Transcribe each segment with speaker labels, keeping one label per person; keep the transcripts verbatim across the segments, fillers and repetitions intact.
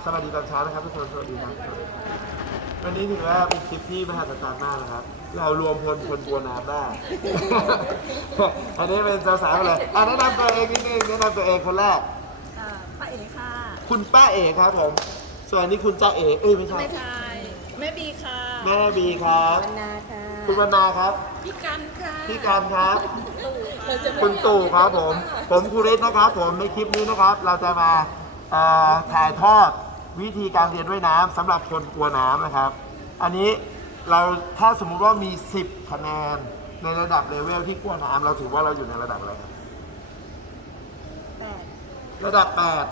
Speaker 1: สวัสดีตอนเช้านะครับทุกคนสวัสดีครับวันนี้ถือว่าเป็นคลิปที่มหัศจรรย์มากนะครับเรารวมพลคนกลัวน้ำได้ อันนี้เป็นสาวๆเลยอ่ะแนะนำตัวเองนิดนึงแนะนำตัวเองคนแรก
Speaker 2: ป้าเอ๋ค่ะ
Speaker 1: คุณป้าเอกครับผมส่วนนี้คุณจ้าเอกเอ้ยไม่ใช่
Speaker 2: ไม่ใช่แม่บีค่ะ
Speaker 1: แม่บีครับ
Speaker 2: วรรณาค่ะ
Speaker 1: คุณวรรณาครับ
Speaker 2: พี่กันค่ะ
Speaker 1: พี่การครับ
Speaker 2: เราจะไม่
Speaker 1: คุณตู่ครับผม ผมครูฤทธิ์นะครับผมในคลิปนี้นะครับ เราจะมาเอ่อถ่ายทอดวิธีการเรียนว่ายน้ำสำหรับคนกลัวน้ำนะครับ อันนี้เราถ้าสมมุติว่ามีสิบคะแนนในระดับเลเวลที่กลัวน้ำเราถือว่าเราอยู่ในระดับอะไรครับ
Speaker 2: แปด
Speaker 1: ระดับแปด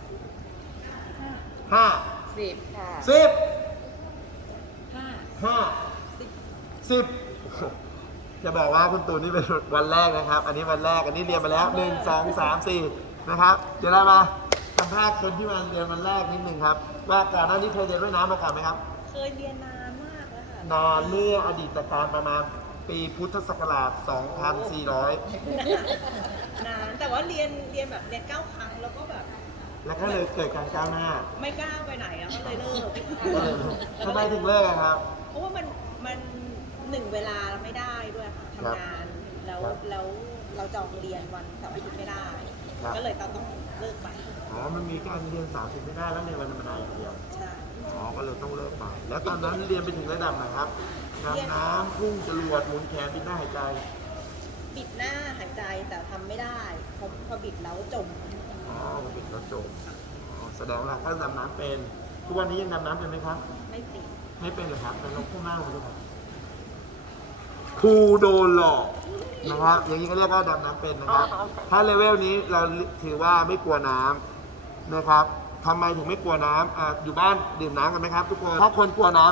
Speaker 1: ห้า
Speaker 2: สิบค่ะ
Speaker 1: สิบ
Speaker 2: ห้า
Speaker 1: ห้า
Speaker 2: สิบ
Speaker 1: สิบจะบอกว่าคุณตูนนี่เป็นวันแรกนะครับ อันนี้วันแรกอันนี้เรียนมาแล้วหนึ่งสองสามสี่นะครับเดี๋ยวเรามาสัมภาษณ์คนที่มาเรียนวันแรกนิดหนึ่งครับว่าก่อนหน้านี้เคยเรียนว่ายน้ำมาก่อนไหมครับ
Speaker 2: เคยเรียนนานมากแล้วค่ะ
Speaker 1: นานเมื่ออดีตการประมาณปีพุทธศักราช สองพันสี่ร้อย
Speaker 2: นานแต่ว่าเรียนเรียนแบบเรียนเก้าครั้งแล้วก็แบบ
Speaker 1: แล้วก็เลยเกิดการก้าวหน้า
Speaker 2: ไม่กล้าไปไหนแล้วก็เลยเลิก
Speaker 1: ก็เลยทำไมถึงเลิกอะครับ
Speaker 2: เพราะว่ามันมันหนึ่งเวลาเราไม่ได้ด้วยค่ะทำงานแล้ว
Speaker 1: ครับ
Speaker 2: แล้วเราจองเรียนวันเสาร์อาทิตย์ไม่ได้
Speaker 1: ครับ
Speaker 2: ก็เลยต้องต้องเลิกไป
Speaker 1: อ๋อมันมีการเรียนสามสิบไม่ได้แล้วในวันธรรมดาอย่างเดียว
Speaker 2: ใช่
Speaker 1: อ๋อก็เลยต้องเลิกไปแล้วตอนนั้นเรียนไปถึงระดับไหนครับดำน้ำพุ่งจรวดหมุนแขนบินหน้าหายใจ
Speaker 2: บิดหน้าหายใจแต่ทำไม่ได้พอพอบิดแล้วจม
Speaker 1: อ๋อมันเป็นกระจกอ๋อแสดงว่าถ้าดำน้ำเป็น ทุกวันนี้ยังดำน้ำเป็นไหมครับ
Speaker 2: ไม่ติด
Speaker 1: ไม่เป็นเหรอครับเป็นลงข้างหน้าเลยครับครูโดนหลอกนะครับ อย่างนี้ก็เรียกว่าดำน้ำเป็นนะครับ ถ้าเลเวลนี้เราถือว่าไม่กลัวน้ำนะครับทำไมถึงไม่กลัวน้ำอ่าอยู่บ้านดื่มน้ำกันไหมครับทุกคน ถ้าคนกลัวน้ำ